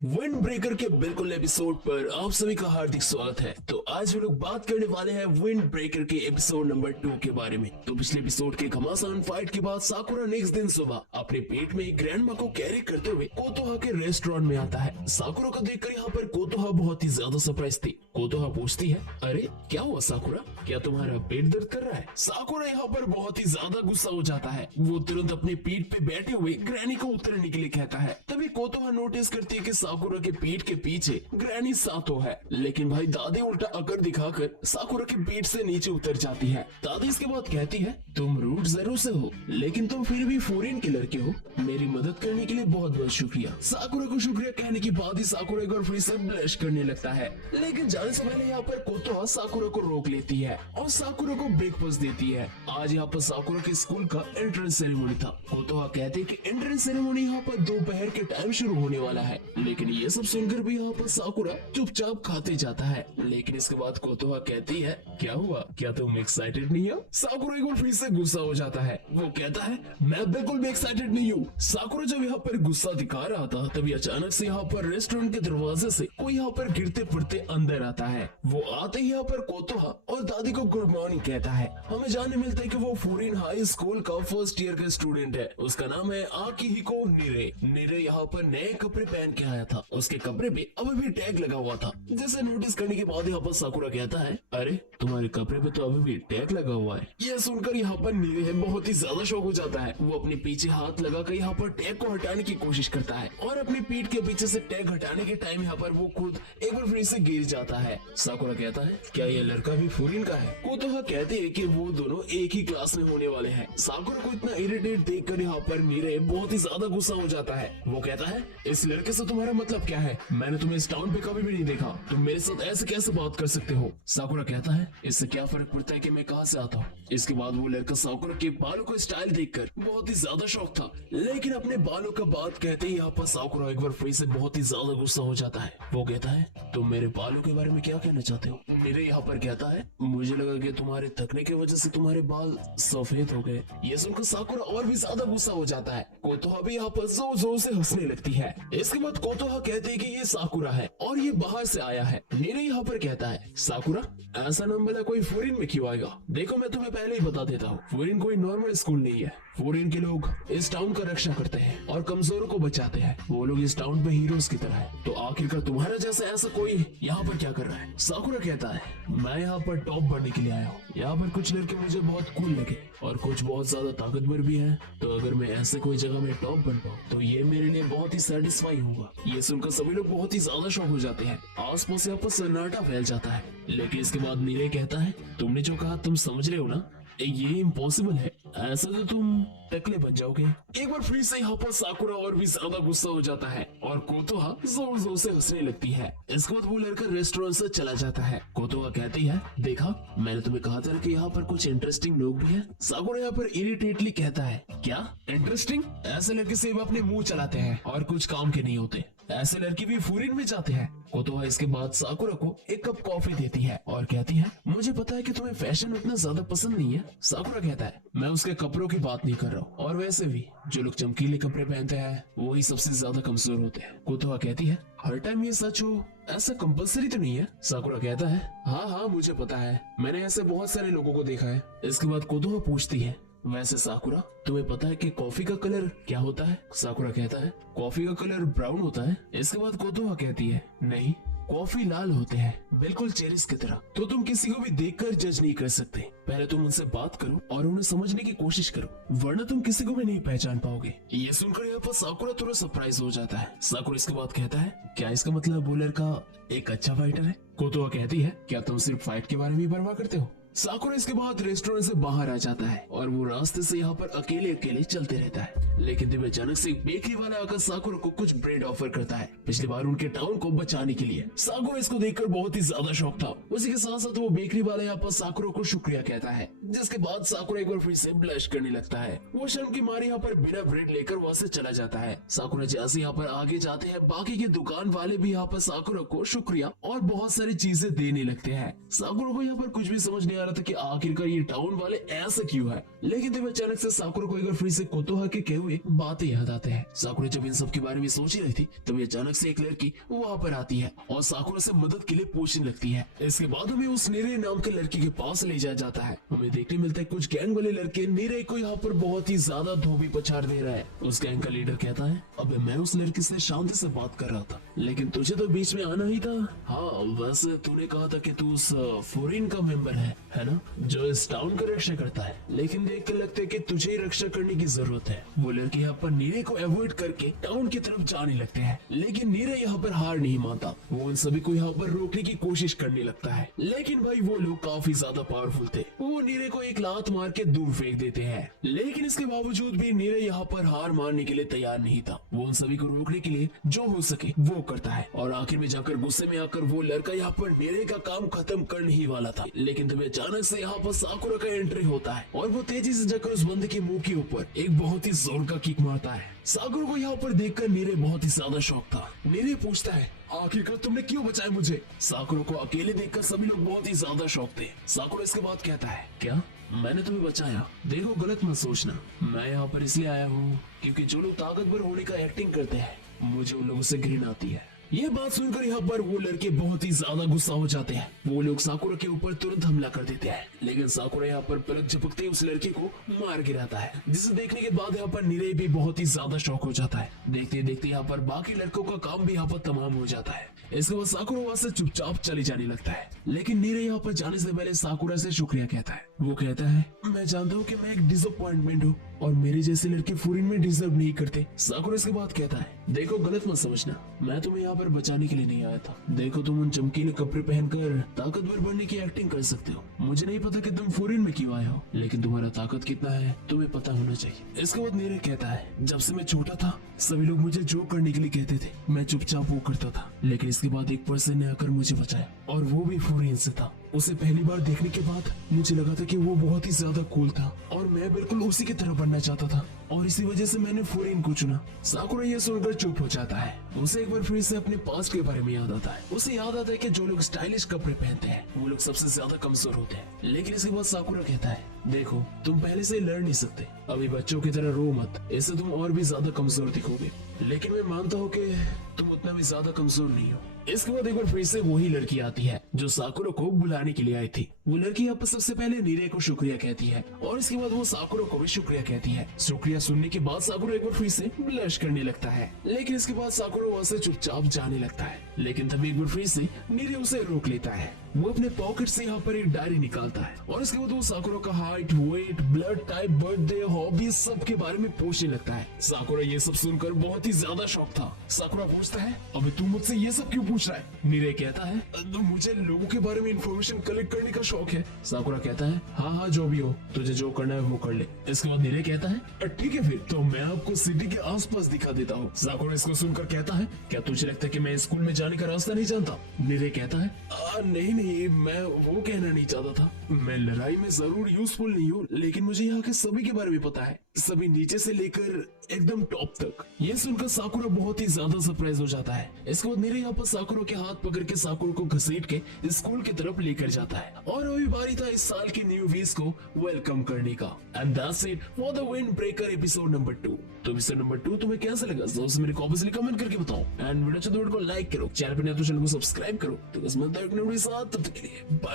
Wind breaker के बिल्कुल episode पर आप सभी का हार्दिक स्वागत है। तो आज हम लोग बात करने वाले हैं विंड ब्रेकर के एपिसोड नंबर 2 के बारे में। तो पिछले एपिसोड के घमासान फाइट के बाद साकुरा नेक्स्ट दिन सुबह अपने पेट में एक ग्रैंडमा को कैरी करते हुए कोतोहा के रेस्टोरेंट में आता है। साकुरा को देखकर यहाँ पर कोतोहा बहुत ही ज्यादा सरप्राइज थी। कोतोहा पूछती है, अरे क्या हुआ साकुरा, क्या तुम्हारा पेट दर्द कर रहा है? साकुरा यहाँ पर बहुत ही ज्यादा गुस्सा हो जाता है। वो तुरंत अपनी पीठ पे बैठे हुए ग्रैनी को उतरने के लिए कहता है। तभी कोतोहा नोटिस करती है कि साकुरा के पीठ के पीछे ग्रैनी सातो है, लेकिन भाई दादी उल्टा अकड़ दिखाकर साकुरा की पीठ से नीचे उतर जाती है। दादी इसके बाद कहती है, तुम रूट जरूर से हो, लेकिन तुम फिर भी फॉरेन के लड़के हो। मेरी मदद करने के लिए बहुत बहुत शुक्रिया। साकुरा को शुक्रिया कहने के बाद ही साकुरा एक बार फिर से ब्लश करने लगता है, लेकिन जाने से पहले यहाँ पर कोतोहा साकुरा को रोक लेती है और साकुरा को ब्रेकफास्ट देती है। आज यहाँ पर साकुरा के स्कूल का एंट्रेंस सेरेमनी था। कोतोहा कहते हैं कि एंट्रेंस सेरेमनी यहाँ पर दोपहर के टाइम शुरू होने वाला है, लेकिन ये सब सुनकर भी यहाँ पर साकुरा चुपचाप खाते जाता है। लेकिन इसके बाद कोतोहा कहती है, क्या हुआ, क्या तुम एक्साइटेड नहीं हो? साकुरा एक बार फिर से गुस्सा हो जाता है। वो कहता है, मैं बिल्कुल भी एक्साइटेड नहीं हूँ। साकुरा जब यहाँ पर गुस्सा दिखा रहा था तभी अचानक से यहाँ पर रेस्टोरेंट के दरवाजे से कोई यहाँ पर गिरते पड़ते अंदर आता है। वो आते ही यहाँ पर कोतोहा और दादी को गुड मॉर्निंग कहता है। हमें जानने मिलता है कि वो फॉरेन हाई स्कूल का फर्स्ट ईयर का स्टूडेंट है। उसका नाम है आकिहिको निरे। निरे यहाँ पर नए कपड़े पहन के आया था। उसके कपड़े पे अभी भी टैग लगा हुआ था, जिसे नोटिस करने के बाद यहाँ पर साकुरा कहता है, अरे तुम्हारे कपड़े पे तो अभी भी टैग लगा हुआ है। यह सुनकर यहाँ पर निरे बहुत ही ज्यादा शौक हो जाता है। वो अपने पीछे हाथ लगाकर यहाँ पर टैग को हटाने की कोशिश करता है और अपनी पीठ के पीछे से टैग हटाने के टाइम यहाँ पर वो खुद एक बार फिर से गिर जाता है। साकुरा कहता है, क्या ये लड़का भी फॉरेन का है? कोतोहा कहते हैं कि वो दोनों एक ही क्लास में होने वाले हैं। साकुरा को इतना इरिटेट देखकर यहाँ पर नीरे बहुत ही ज्यादा गुस्सा हो जाता है। वो कहता है, इस लड़के से तुम्हारा मतलब क्या है? मैंने तुम्हें इस टाउन पे कभी भी नहीं देखा, तुम मेरे साथ ऐसे कैसे बात कर सकते हो? साकुरा कहता है, इससे क्या फर्क पड़ता है कि मैं कहाँ से आता हूँ? इसके बाद वो लड़का साकुरा के बालों का स्टाइल देखकर बहुत ही ज्यादा शौक था, लेकिन अपने बालों का बात कहते ही यहाँ पर साकुरा एक बार फिर से बहुत ही ज्यादा गुस्सा हो जाता है। वो कहता है, तुम मेरे बालों के बारे में क्या कहना चाहते हो? मेरे यहाँ पर कहता है, मुझे लगा कि तुम्हारे थकने की वजह से तुम्हारे बाल सफेद हो गए। ये सुनकर साकुरा और भी ज्यादा गुस्सा हो जाता है। कोतोहा भी यहाँ पर जोर जोर से हंसने लगती है। इसके बाद कोतोहा कहते हैं कि ये साकुरा है और ये बाहर से आया है। नीरे यहाँ पर कहता है, साकुरा ऐसा नाम वाला कोई फॉरेन में क्यों आएगा? देखो मैं तुम्हें पहले ही बता देता हूँ, फॉरेन कोई नॉर्मल स्कूल नहीं है। फॉरेन के लोग इस टाउन का रक्षा करते हैं और कमजोरों को बचाते हैं। वो लोग इस टाउन पे हीरोज की तरह है। तो आखिरकार तुम्हारा जैसा ऐसा कोई यहाँ पर क्या कर रहा है? साकुरा कहता है, मैं यहाँ पर टॉप बनने के लिए आया हूँ। यहाँ पर कुछ लड़के मुझे बहुत कूल लगे और कुछ बहुत ज्यादा ताकतवर भी है। तो अगर मैं ऐसे कोई जगह में टॉप बन पाऊँ तो ये मेरे लिए बहुत ही सेटिस्फाई होगा। ये सुनकर सभी लोग बहुत ही ज्यादा शौक हो जाते हैं। आसपास यहाँ पर सन्नाटा फैल जाता है। लेकिन इसके बाद नीले कहता है, तुमने जो कहा तुम समझ रहे हो ना, ये इम्पॉसिबल है। ऐसा तो तुम टकले बन जाओगे। एक बार फिर से यहाँ पर साकुरा और भी ज्यादा गुस्सा हो जाता है और कोतोहा जोर जोर से हंसने लगती है। इसके बाद वो लड़का रेस्टोरेंट से चला जाता है। कोतोहा कहती है, देखा मैंने तुम्हें कहा था कि यहाँ पर कुछ इंटरेस्टिंग लोग भी हैं। साकुरा यहाँ पर इरिटेटली कहता है, क्या इंटरेस्टिंग? ऐसे लड़के सिर्फ अपने मुंह चलाते हैं और कुछ काम के नहीं होते। ऐसे लड़के भी फॉरेन में जाते हैं। कोतोहा इसके बाद साकुरा को एक कप कॉफी देती है और कहती है, मुझे पता है कि तुम्हें फैशन उतना ज्यादा पसंद नहीं है। साकुरा कहता है, मैं उसके कपड़ों की बात नहीं कर रहा हूँ, और वैसे भी जो लोग चमकीले कपड़े पहनते हैं वही सबसे ज्यादा कमजोर होते हैं। कोतोहा कहती है, हर टाइम ये सच हो ऐसा कंपल्सरी तो नहीं है? साकुरा कहता है, हाँ हाँ मुझे पता है, मैंने ऐसे बहुत सारे लोगों को देखा है। इसके बाद कोतोहा पूछती है, वैसे साकुरा तुम्हें पता है कि कॉफी का कलर क्या होता है? साकुरा कहता है, कॉफी का कलर ब्राउन होता है। इसके बाद कोतोहा कहती है, नहीं, कॉफी लाल होते हैं, बिल्कुल चेरिस की तरह। तो तुम किसी को भी देखकर जज नहीं कर सकते। पहले तुम उनसे बात करो और उन्हें समझने की कोशिश करो, वरना तुम किसी को भी नहीं पहचान पाओगे। ये सुनकर यहाँ पर साकुरा थोड़ा सरप्राइज हो जाता है। साकुरा इसके बाद कहता है, क्या इसका मतलब वो लड़का एक अच्छा फाइटर है? कोतोहा कहती है, क्या तुम सिर्फ फाइट के बारे में परवाह करते हो? साकुरा इसके बाद रेस्टोरेंट से बाहर आ जाता है और वो रास्ते से यहाँ पर अकेले अकेले चलते रहता है। लेकिन तभी अचानक से बेकरी वाला आकर साकुरा को कुछ ब्रेड ऑफर करता है, पिछली बार उनके टाउन को बचाने के लिए। साकुरा इसको देखकर बहुत ही ज्यादा शौक था। उसी के साथ साथ वो बेकरी वाला यहाँ पर साकुरा को शुक्रिया कहता है। जिसके बाद साकुरा एक बार फिर से ब्लश करने लगता है। वो शर्म की मारे यहाँ पर बिना ब्रेड लेकर वहाँ से चला जाता है। साकुरा जैसे यहाँ पर आगे जाते हैं, बाकी के दुकान वाले भी यहाँ पर साकुरा को शुक्रिया और बहुत सारी चीजें देने लगते हैं। साकुरा को यहाँ पर कुछ भी समझ नहीं आ रहा था कि आखिरकार ये टाउन वाले ऐसा क्यों है, लेकिन तब अचानक से साकुरा को एक बार फिर से कोतोहा के कहे हुए बातें याद आते हैं। साकुरा जब इन सब के बारे में सोच रही थी तभी अचानक से एक लड़की वहाँ पर आती है और साकुरा से मदद के लिए पूछने लगती है। इसके बाद हमें उस नीरे नाम के लड़की के पास ले जाया जाता है। हमें देखने मिलता है कुछ गैंग वाले लड़के नीरे को यहाँ पर बहुत ही ज्यादा धोबी पछाड़ दे रहा है। उस गैंग का लीडर कहता है, अबे मैं उस लड़की से शांति से बात कर रहा था, लेकिन तुझे तो बीच में आना ही था। हाँ वैसे तूने कहा था कि तू उस फॉरेन का मेंबर है ना, जो इस टाउन का रक्षा करता है, लेकिन देख कर लगता है कि तुझे ही रक्षा करने की जरूरत है। वो लड़के यहाँ पर नीरे को अवॉइड करके टाउन की तरफ जाने लगते हैं, लेकिन नीरे यहाँ पर हार नहीं मानता। वो उन सभी को यहाँ पर रोकने की कोशिश करने लगता है, लेकिन भाई वो लोग काफी ज्यादा पावरफुल थे। वो नीरे को एक लात मार के दूर फेंक देते हैं, लेकिन इसके बावजूद भी नीरे यहाँ पर हार मारने के लिए तैयार नहीं था। वो उन सभी को रोकने के लिए जो हो सके वो करता है और आखिर में जाकर गुस्से में आकर वो लड़का यहाँ पर नीरे का काम खत्म करने ही वाला था, लेकिन तभी अचानक से यहाँ पर साकुरा का एंट्री होता है और वो तेजी से जाकर उस बंदे के मुंह के ऊपर एक बहुत ही जोर का किक मारता है। साकुरा को यहाँ पर देखकर नीरे बहुत ही ज्यादा शौक था। नीरे पूछता है, आखिरकार तुमने क्यों बचाया मुझे? साकुरा को अकेले देखकर सभी लोग बहुत ही ज्यादा शौक थे। साकुरा इसके बाद कहता है, क्या मैंने तुम्हें बचाया? देखो गलत मत सोचना, मैं यहाँ पर इसलिए आया हूँ क्योंकि जो लोग ताकतवर होने का एक्टिंग करते हैं मुझे उन लोगों से घृणा आती है। ये बात सुनकर यहाँ पर वो लड़के बहुत ही ज्यादा गुस्सा हो जाते हैं। वो लोग साकुरा के ऊपर तुरंत हमला कर देते हैं, लेकिन साकुरा यहाँ पर पलक झपकते ही उस लड़के को मार गिराता है, जिसे देखने के बाद यहाँ पर नीरे भी बहुत ही ज्यादा शौक हो जाता है। देखते देखते यहाँ पर बाकी लड़कों का काम भी यहाँ पर तमाम हो जाता है। इसके बाद साकुरा वहाँ से चुपचाप चले जाने लगता है, लेकिन नीरे यहाँ पर जाने से पहले साकुरा से शुक्रिया कहता है। वो कहता है, मैं जानता हूँ कि मैं एक डिसअपॉइंटमेंट हूँ और मेरे जैसे लड़के फॉरेन में डिजर्व नहीं करते। साकुरा इसके बाद कहता है, देखो गलत मत समझना, मैं तुम्हें यहाँ पर बचाने के लिए नहीं आया था। देखो तुम उन चमकीले कपड़े पहनकर ताकतवर बनने की एक्टिंग कर सकते हो। मुझे नहीं पता कि तुम फॉरेन में क्यों आए हो, लेकिन तुम्हारा ताकत कितना है तुम्हें पता होना चाहिए। इसके बाद नीरे कहता है, जब से मैं छोटा था सभी लोग मुझे जो करने के लिए कहते थे मैं चुपचाप वो करता था, लेकिन इसके बाद एक पर्सन ने आकर मुझे बचाया और वो भी फॉरेन से था। उसे पहली बार देखने के बाद मुझे लगा था कि वो बहुत ही ज्यादा कूल था और मैं बिल्कुल उसी की तरह बनना चाहता था और इसी वजह से मैंने फॉरेन को चुना। साकुरा ये सुनकर चुप हो जाता है। उसे एक बार फिर से अपने पास्ट के बारे में याद आता है। उसे याद आता है कि जो लोग स्टाइलिश कपड़े पहनते हैं वो लोग सबसे ज्यादा कमजोर होते हैं, लेकिन इसके बाद साकुरा कहता है, देखो तुम पहले से लड़ नहीं सकते, अभी बच्चों की तरह रो मत, इससे तुम और भी ज्यादा कमजोर दिखोगे, लेकिन मैं मानता हूँ कि तुम उतना भी ज्यादा कमजोर नहीं हो। इसके बाद एक बार फिर से वही लड़की आती है जो साकुरा को बुलाने के लिए आई थी। वो लड़की यहाँ पर सबसे पहले नीरे को शुक्रिया कहती है और इसके बाद वो साकुरा को भी शुक्रिया कहती है। शुक्रिया सुनने के बाद साकुरा एक बार फिर से ब्लश करने लगता है, लेकिन इसके बाद साकुरा वहाँ से चुपचाप जाने लगता है, लेकिन तभी एक बार फिर से नीरे उसे रोक लेता है। वो अपने पॉकेट से यहाँ पर एक डायरी निकालता है और इसके बाद वो साकुरा का height, weight, blood type, birthday, hobby सब के बारे में पूछने लगता है। साकुरा ये सब सुनकर बहुत ही ज्यादा शौक था। साकुरा पूछता है, अबे तू मुझसे ये सब क्यों पूछ रहा है? नीरे कहता है, तो मुझे लोगों के बारे में इंफॉर्मेशन कलेक्ट करने का शौक है। साकुरा कहता है, हाँ जो भी हो, तुझे जो करना है वो कर ले। इसके बाद नीरे कहता है, ठीक है फिर तो मैं आपको सिटी के आसपास दिखा देता हूँ। साकुरा इसको सुनकर कहता है, क्या तुझे लगता है कि मैं स्कूल में जाने का रास्ता नहीं जानता? नीरे कहता है, नहीं मैं वो कहना नहीं चाहता था, मैं लड़ाई में जरूर यूजफुल नहीं हूँ, लेकिन मुझे यहाँ के सभी के बारे में पता है, सभी नीचे से लेकर एकदम टॉप तक। ये सुनकर साकुरा बहुत ही ज्यादा सरप्राइज हो जाता है। इसके बाद नीरे यहाँ पर साकुरा के हाथ पकड़ के साकुरा को घसीट के स्कूल की तरफ लेकर जाता है और अभी बारी था इस साल की न्यू वीज को वेलकम करने का। And that's it for the wind breaker episode number 2। तो एपिसोड नंबर 2 तुम्हें कैसा लगा जरूर मेरे कमेंट्स में कमेंट करके बताओ एंड वीडियो को लाइक करो, चैनल पर नया तो चैनल को सब्सक्राइब करो। तो बस मिलता है एक नई वीडियो के साथ, तब तक के लिए बाय।